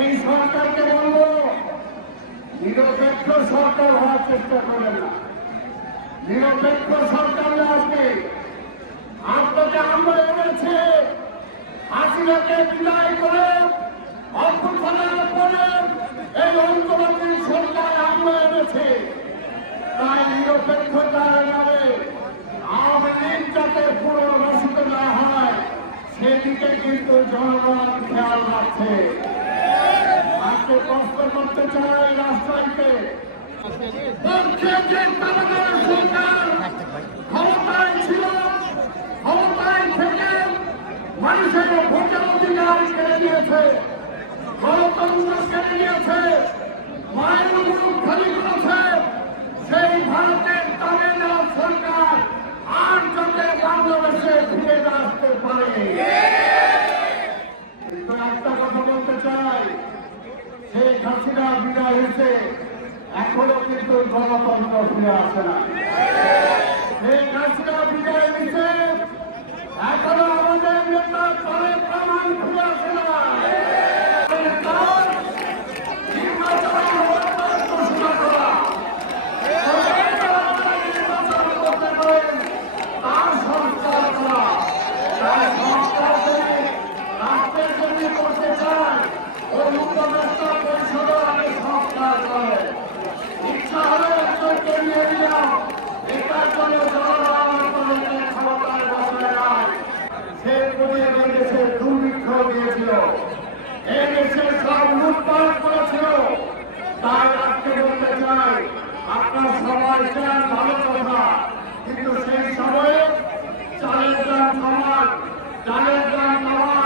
এই সরকারকে বলব, নিরপেক্ষ সরকার হওয়ার চেষ্টা করেন না। নিরপেক্ষ সরকার না আপনাকে আমরা এনেছে। হাসিনাকে বিদায় করে, অভ্যুত্থানের পরে এই অন্তর্বর্তী সরকার আমরা এনেছে। তাই নিরপেক্ষতার নামে আওয়ামী লীগ যাতে পুনর্বাসিত না হয়, সেদিকে কিন্তু জনগণ খেয়াল রাখছে। আজকে করতে চাই রাষ্ট্রকে ক্ষমতায় ছিল ক্ষমতায় থেকে মানুষের ভোটের অধিকার কেড়ে নিয়েছে গণতন্ত্র কেড়ে নিয়েছে মায়ের মুখ সেই ভারতের তামিলনাড়ু সরকার আর যাতে বাংলাদেশে ফিরে না আসতে পারে কিন্তু একটা কথা বলতে চাই শেখ হাসিনা বিদায় হয়েছে এখনও কিন্তু গণতন্ত্র ফিরে আসে না। শেখ হাসিনা বিদায় হয়েছে। আপনার সবাই চান ভালো কিন্তু সেই সময়ে চালের দাম সমান চালের দাম সমান